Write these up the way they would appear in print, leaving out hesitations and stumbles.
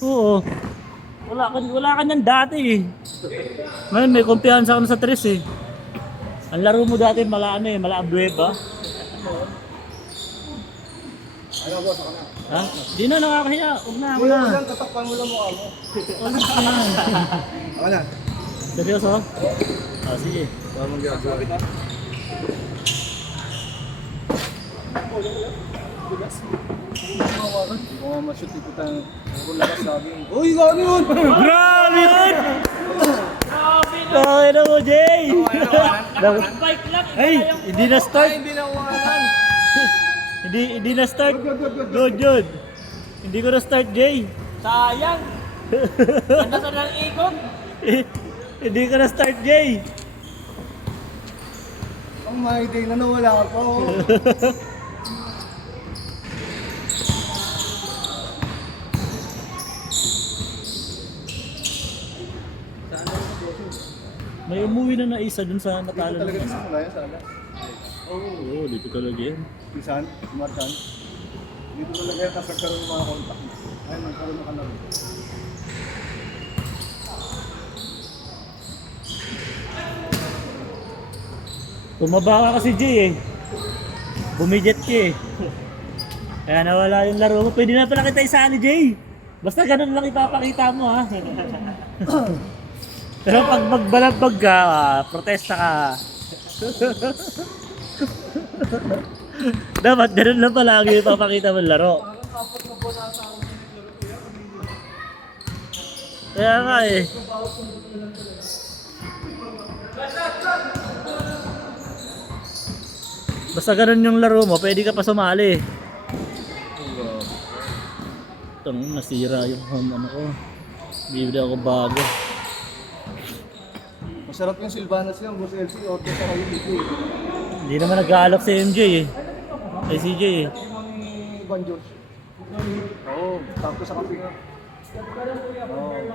Oo. Wala ka nyan dati eh. Ngayon may kumpiyansa ka na sa tres eh. Ang laro mo dati mala Abueva. Ano boss, ako na. Ha? Di na nakakahiya. Huwag na, ako Hindi na. mo lang, tatakpan mo lang mukha mo. Huwag na. Ako na. Seryoso? Ah, sige. Wala mong ginagawa. Kung nga ma-shoot ito tayo, kung lakas sabi. Uy, gano'n yun! Grabe yun! Grabe na mo, Jay! Bike lang. Ay, hindi na start. Hindi na uwangan. Hindi na start. Good. Hindi ko na start, Jay. Sayang. Ganda sa ng ikot. Hindi ko na start, Jay. Ang my day na nawala ako. May umuwi na isa dun sa Dito natalo talaga ng sa mula yan, sana. Oo, dito talaga yan. Pisan, Marsan. Dito talaga yan kasi nagkaroon ng mga contact. Ay, nagkaroon ng kalaro. Tumaba ka kasi, Jay eh. Bumidget ka eh. Kaya nawala yung laro mo. Pwede na pala kita isaan ni Jay. Basta ganun lang ipapakita mo ha. Pero pag magbalagbag ka, protesta ka. Dapat ganun lang palagi ipapakita mo yung laro. Kaya nga eh. Basta ganun yung laro mo, pwede ka pa sumali. Ito nasira yung ano ko. Bibili ako bago. Masarap yung Silvanas yan, Boss LC. Order sa kayo dito eh. Hindi naman nag-aalok si MJ eh. Ay CJ eh. Yung Van George. Oo, tapos sa kape nga. Oo.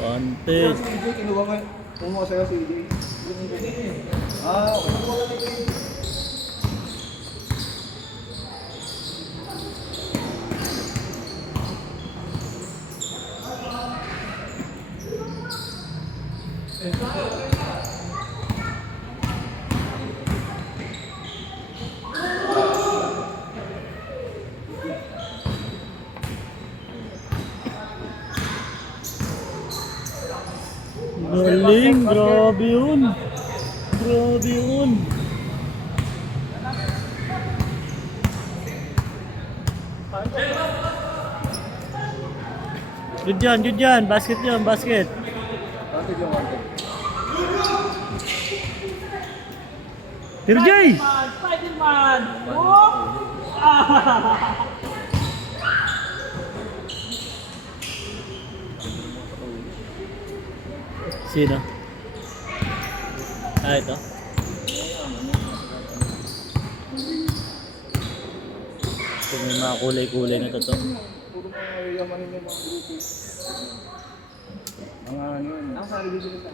Pantes. CJ, kinuha mo. Kumuha sa'yo CJ. Ah, okay. Galing, grabe yun. Grabe yun. Good yan. Basket yun, basket. Wanted yung wanted. Pero Jay! Spider-Man. Oh! Sino? Ah, ito. Ito may mga kulay-kulay na totoo. Puro mga yamanin yung mga grupo. Mga ano yun. Ang sali dito sila.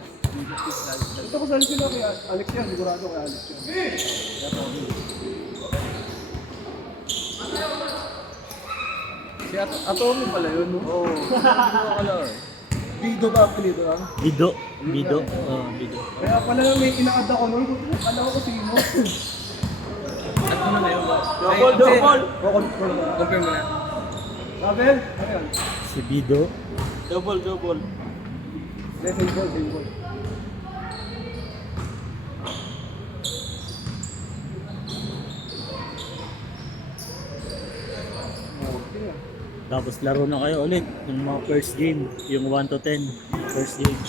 Ito ko sali sila kay Alex yan. Sigurado kay Alex yan. Si Atomy pala yun, no? Oo. Bido ba apelido yan? Bido. Bido. Oh, Bido. Kaya pala may ina-add ako nun. Alam ko sino. Double. Confirm mo na. Rabel? Ano yan? Si Bido. Double. Yes, same ball. Tapos laro na kayo ulit. Yung mga first game. Yung 1 to 10. First game.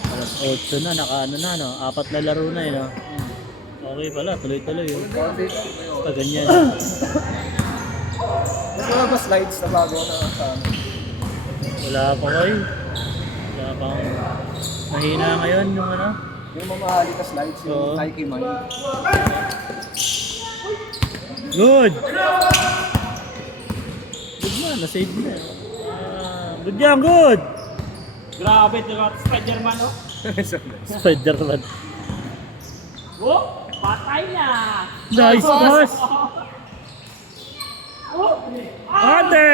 Alas 8 na. Naka na no. 4 na laro na no. Okay pala. Tuloy-tuloy. Basta ganyan. Mas wala ba slides na bago na sa ano? Wala pa kayo. Wala pa akong mahina ngayon yung ano. Yung mamahali ka slides, Oo. yung Nike Mine. Good! Good na, na-save na. Good yan, good! Grabe, diba? Spider-Man, oh. Spider-Man. Oh, patay na. Nice boss! Ate!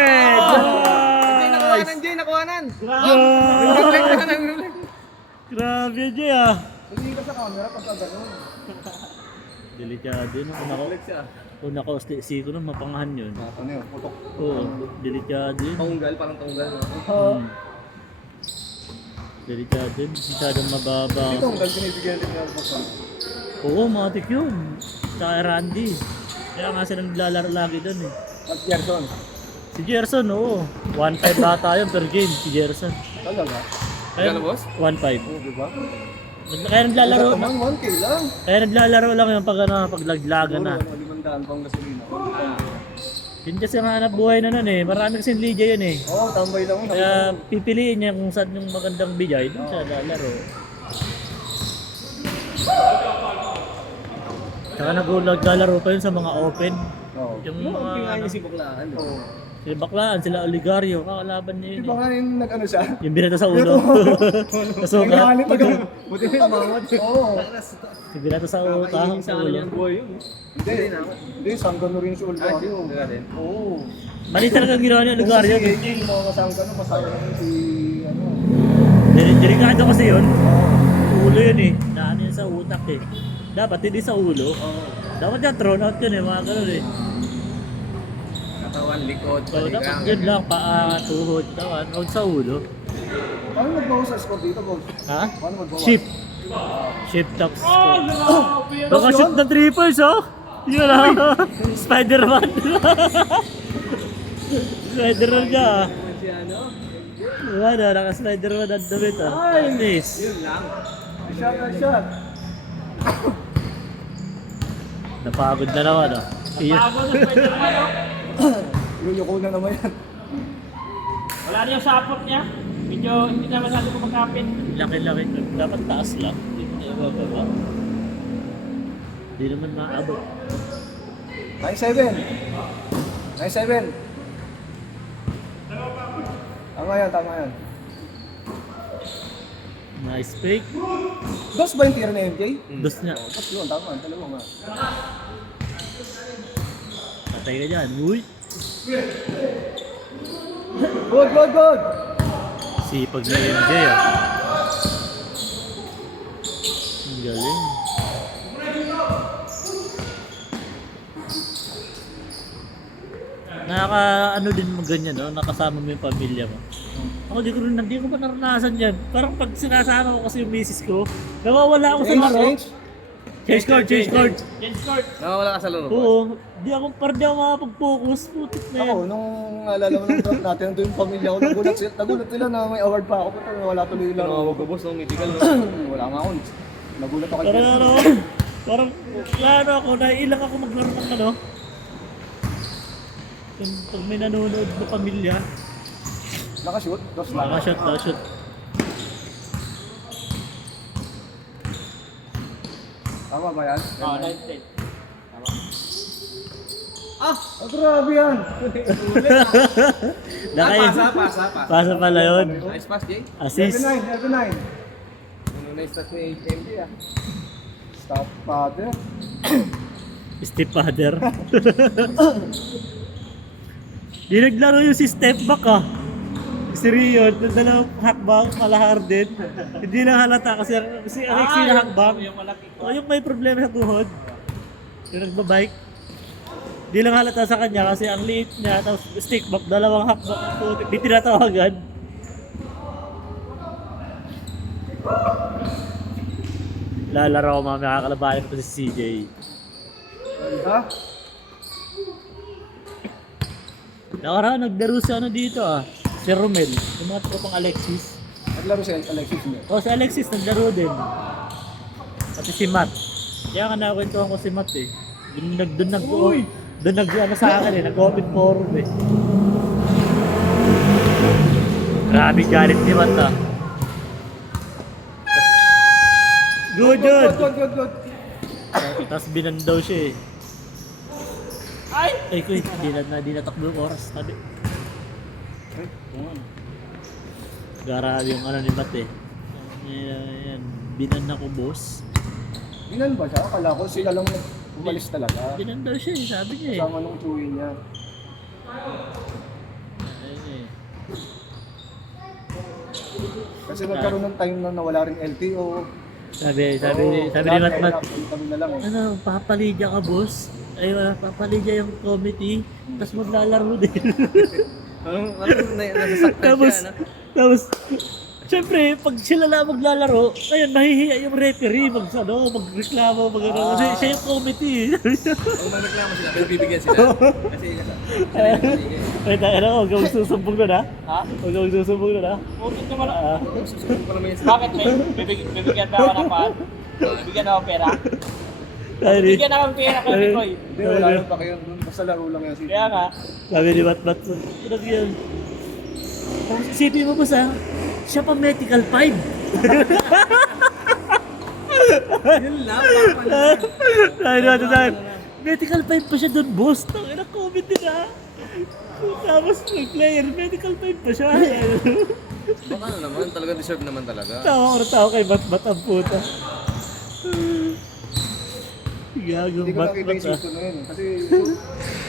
Nice! Jay, nakuhanan! Grabe! Grabe Jay ah! Hindi ka sa camera pagka gano'n. Delikado no? Kung naka-siko nun, mapangahan yun. Ano yun, putok. Oo, delikado yun. Tunggal, parang tunggal. Hmm. Delikado yun, masyadong mababa. Ito, tunggal, binibigyan din ng boss. Oo, matik yun. Tsaka Randy. Kaya nga sila naglalaro lagi doon eh. At Gerson. Si Gerson, oo. 1-5 bata yun per game, si Gerson. Talaga? Kaya, Gano'n, boss? 1-5. Oo, di ba? Kaya naglalaro na. Naman, 1K lang. Kaya naglalaro lang yung pag ano, paglaglaga na. Siguro, 500 pang gasolina. Yun kasi ang hanap buhay na nun eh. Marami kasing liga yun eh. Oo, tambay lang. Kaya pipiliin niya kung saan yung magandang bigay, doon siya lalaro. Saka naglalaro pa yun sa mga open. Oo. Yung mga ano, si Baklaan. Oo. sila Baklaan, sila Oligario, kakalaban niya yun Di ba eh. nga yung nag-ano siya? Yung binato sa ulo. Nasuka. Nagalit agad. Buti may mamad. Oo. Yung binato sa ulo, tahang sa ulo. Hindi. Hindi, sanggano rin si Olgario. Oo. Mali talaga ang ginawa ni Oligario. Kasi si yung mga sanggano, masaya naman si ano. Delikado kasi yun. Ulo yun eh. Daan yun sa utak eh. Dapat hindi sa ulo. Dapat yan, thrown out yun eh, mga ganun eh. Katawan, likod, So, dapat yun lang, paa, tuhod, tawan, huwag sa ulo. Paano magbawas sa score dito, Bob? Ha? Paano magbawas? Shift. Shift top Oh, score. grabe. Baka shoot ng 3 points oh! Yun ah! Spider-Man! Spider-Man ka ah! Wala, naka-Spider-Man ang damit ah. Nice! Shot na shot. Napagod na naman ah. Iyon. Bago na Spider-Man, oh. Luluko na naman yan. Wala na yung support niya. Medyo hindi na masyado kumakapit. Laki-laki. Dapat taas lang. Hindi na bababa. Hindi naman maabot. 9-7. 9-7. Tama yan, tama yan. Nice fake. Dos ba yung tira ni MJ? Dos nga. Dos yun, tama. Dalawa nga. Patay ka dyan. Uy! Good, good, good! Sipag ni MJ ah. Ang galing. Nakaka ano din mo ganyan no, nakasama mo yung pamilya mo. Ako di ko pa naranasan yan. Parang pag sinasama ko kasi yung misis ko, nawawala ako sa laro. Change card. Change court. Nawawala ka sa laro. Oo, parang di ako makapag-focus. Putik na yan. Ako, nung alala mo nung draft natin, nandun yung pamilya ko, nagulat sila na may award pa ako, pero wala tuloy yung laro. Tinawag ko boss, no? Mythical, no? Wala nga ako. Nagulat ako. Parang ano, parang ako, naiilang ako maglaro ng ano. Pag may nanonood na pamilya, Nakashoot? Dos lang. nakashot. Tama ba yan? Oh, 9-10. Oh, grabe yan! Pasa pala yun. Nice pass, Jay. Assist. 7-9, 7-9. Ano nice pass ni MJ, ah. Stop father. Step father. Di naglaro yung si step back ah. Si Rion, dalawang hakbang, malahar din. Hindi na halata kasi si Alexi na hakbang. Yung malaki ko. O yung may problema sa tuhod. Yung nagbabike. Di lang halata sa kanya kasi ang liit niya, tapos stick back, dalawang hakbang. Di tinatawagan. Lalaro ko mamaya, kakalabayan ko si CJ. Ha? Nakaraan, naglaro si ano dito ah. Si Romel, yung mga tropang Alexis. Naglaro si Alexis niya. O si Alexis, naglaro din. Pati si Matt. Kaya nga nakakwentuhan ko si Matt eh. Doon ano sa akin eh, nag-open forum eh. Grabe galit ni Matt ah. Good. Good. Tapos binandaw siya eh. Ay! Kuy, di natakbo yung oras. Sabi. Grabe yung ano ni Matt eh. Ayan. Binan ako, boss. Binan ba siya? Akala ko sila lang umalis talaga. Binan daw siya eh, sabi niya eh. Kasama nung tuwi niya. Ayun eh. Kasi nagkaroon ng time na nawala rin LTO. Sabi Oo, ni Matmat, wala, kami na lang eh. ano, papalidya ka, boss? Ay, wala, papalidya yung committee, tapos maglalaro din. Nasasaktan tapos, siya, ano? tapos, syempre, pag sila lang maglalaro, ayun, nahihiya yung referee, magreklamo, kasi siya yung committee. Kung may reklamo sila, pero bibigyan sila. Kasi Ay, ano, huwag kang magsusumbong na. Ha? Huwag kang magsusumbong na. Bakit naman? susuko pa naman yan sila. Bakit may bibigyan ba ako ng pan? Bibigyan ako pera? Sabi ni, Bibigyan ako ng pera kay Bikoy. Hindi, wala lang pa kayo doon. Basta laro lang yan. Kaya nga, sabi ni Matmat, ano yun? Kung isipin mo, boss, siya pa medical 5. Yun lang, papa na. Sabi ni Matmat, medical 5 pa siya doon, boss. Tangina, COVID din tapos may player, medical 5 pa siya. Baka ano naman, talaga deserve naman talaga. Tawa kay Matmat ang puta. Gagong Hindi ko nakita Matmat yung season na yun. Kasi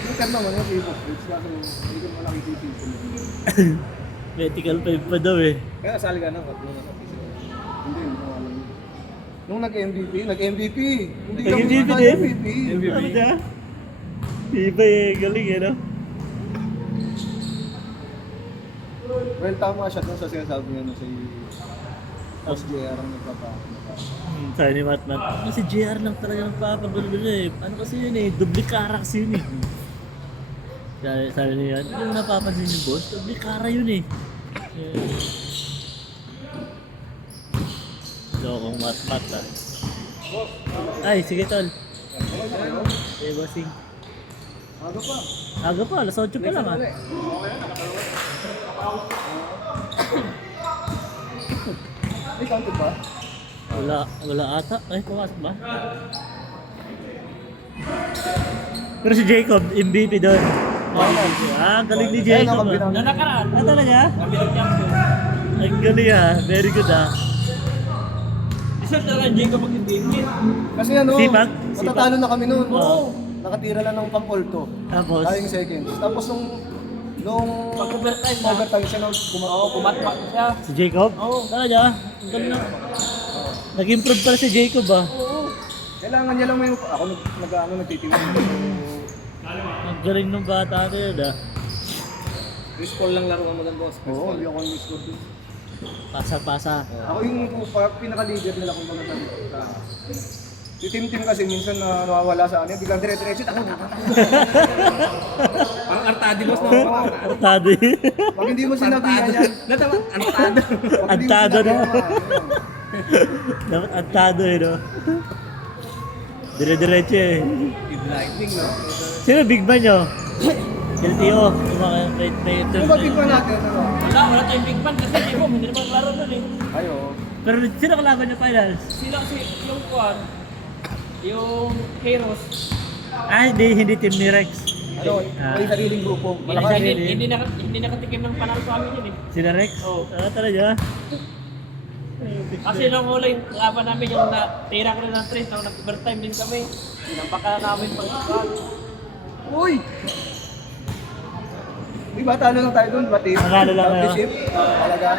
yung term naman yung FIFA Fritz. Kaso hindi ko naman nakita yung season na yun. Medical 5 pa daw eh. Kaya sali ka na, Hindi, hindi ko alam yun. Nung nag-MVP. Hindi ka Nag-MVP muna din? MVP. Ano niya? Iba eh, galing eh, no? Well, tama siya dun sa sinasabi niya na si Coach JR ang nagpapakita. Sabi ni Matmat, si JR lang talaga nagpapagulo eh. Ano kasi yun eh, dublikara kasi yun eh. Sabi niya, yung napapansin yung boss, dublikara yun eh. Lokong Matmat ah. Ay, sige tol. Sige bossing. Aga pa. Aga pa, alas 8 pa lang ah. Ay, counted ba? Wala ata. Ay, pumasok ba? Pero si Jacob, MVP doon. Galing ni Jacob ah. na nakaraan, Ah, talaga? kami nag-champion. Ang galing ah. Very good ah. Deserve talaga ang Jacob mag-invite. Kasi ano, Sipag? matatalo na kami noon. Oo. Nakatira lang ng pampolto. Tapos, Tayong seconds. Tapos nung Pag-overtime na, overtime siya nang pumatmak siya. si Jacob? Oo. Talaga? Ang galing na. Nag-improve pala si Jacob ah. Kailangan niya lang may ako nagtitingin. Ang galing ng bata na yun ah. Chris Paul lang laro ka mo doon, boss. Chris Oo, Paul. hindi ako miss ko. Pasa-pasa. Ako yung pinaka-leader nila kung mga sabi. Si Tim kasi minsan na nawawala sa ano, biglang dire-diretso. Parang artadi, boss, no? Artado eh. Pag hindi mo sinabihan yan, Natama, artado. pag hindi mo Antado na. sinabihan, Dapat antado eh no. Dire-diretso eh. Kid Lightning, no? Sino big man nyo? LTO. May Ano ba big man natin? Ano? Wala tayong big man kasi Jacob, hindi naman klaro nun eh. Ayo. Pero sino kalaban yung finals? Sila si yung Juan, yung Heroes, Hindi team ni Rex. Ano, may sariling grupo. Malakas. hindi nakatikim ng panalo sa amin yun eh. Sina Rex? Oo. Talaga? Kasi nung huli, laban namin yung natira ko na ng 3, nung nag-overtime din kami. Sinampaka namin pag-ipan. Uy! Di ba talo lang tayo doon? Bati? Talo lang kayo. Championship? Talaga?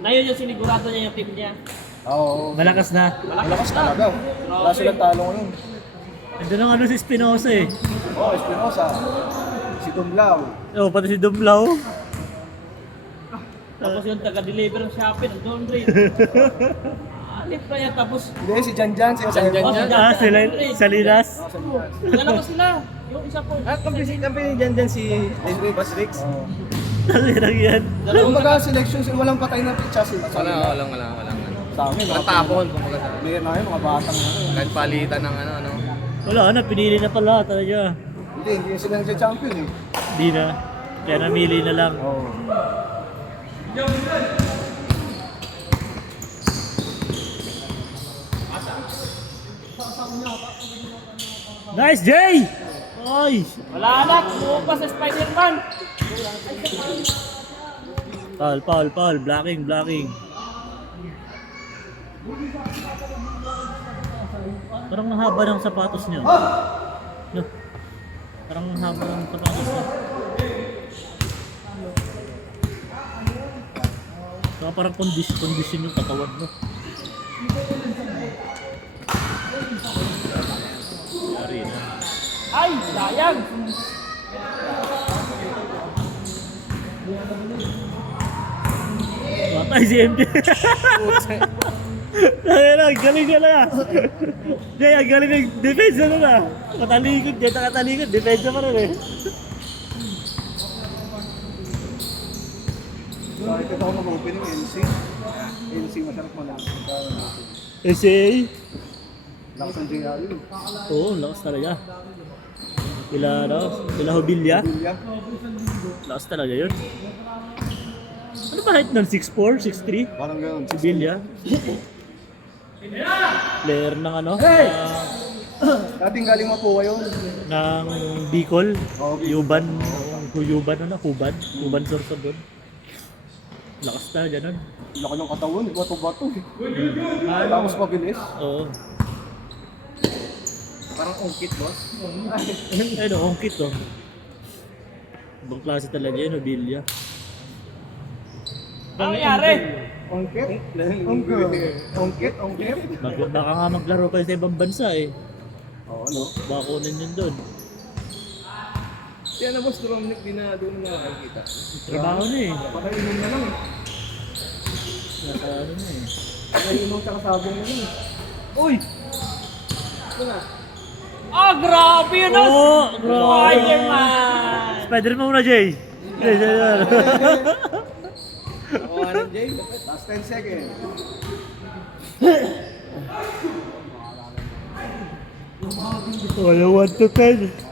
Na yun yung sinigurado niya yung team niya. Oo. Malakas na. Malakas talaga. Wala silang talo ngayon. Andun ang ano si Espinosa eh. Oh, Espinosa. Si Tumlao. Oh, pati si Dumlaw. Tapos yung taga-deliver ng Shopee, nandun rin. Alip na yan, tapos Hindi, si Janjan. Si Jose Jan Hermo. Jan. Salinas. dalawa sila. Yung isa po. Kampi ni Jan si Boss Rix. Tanginang yan. Kumbaga selection, walang patay na pitcha sila. Walang. Sa amin, Walang tapon, kumbaga sa Player na yun, mga batang na yun. kahit palitan ng ano. Wala na, pinili na pala talaga. Hindi sila nag-champion eh. Hindi na. Kaya namili na lang. Oo. Nice, Jay! Oy! Wala na, kumuha pa sa Spider-Man. Foul. Blocking. Parang ang haba ng sapatos niyo. No? Parang ang haba ng sapatos niyo. Saka parang condition yung katawan mo. Yari na. Ay, sayang! Patay si MJ. Galing ka na. Jay, ang galing ng defense na na. Katalikod, Jay, nakatalikod. Defense pa rin eh. Nakikita ko mag-opening NC. NC masarap malaki. SA? Lakas ang JR yun. Oo, lakas talaga. Kila Hobilya. Bilya. Lakas talaga yun. Ano ba height nun? 6'4", 6'3"? Parang gano'n. Hobilya. Player ng ano? Dating galing Mapua yun. Ng Bicol. Oo, Yuban. Huban Sorsogon doon. Lakas talaga nun. Laki ng katawan. Bato-bato. Tapos mabilis. Oo. Parang ungkit, boss. Ay no, ongkit to. Ibang klase talaga yun, Hobilya. Ano nangyari? Ungkit? Ungkit? Baka nga maglaro kayo sa ibang bansa eh. Oo, no? Baka kunin yun doon. Kaya na boss, Dominic, di na doon na nakikita. Trabaho na eh. Pakainom na lang eh. Nasa ano na eh. Pakainom tsaka sabong na lang eh. Uy! Ah, grabe yun! Oo, grabe. Spider-Man! Spider-Man muna, Jay. Jay. Nakuha ng Jay. Last 10 seconds. Wala 1 to 10.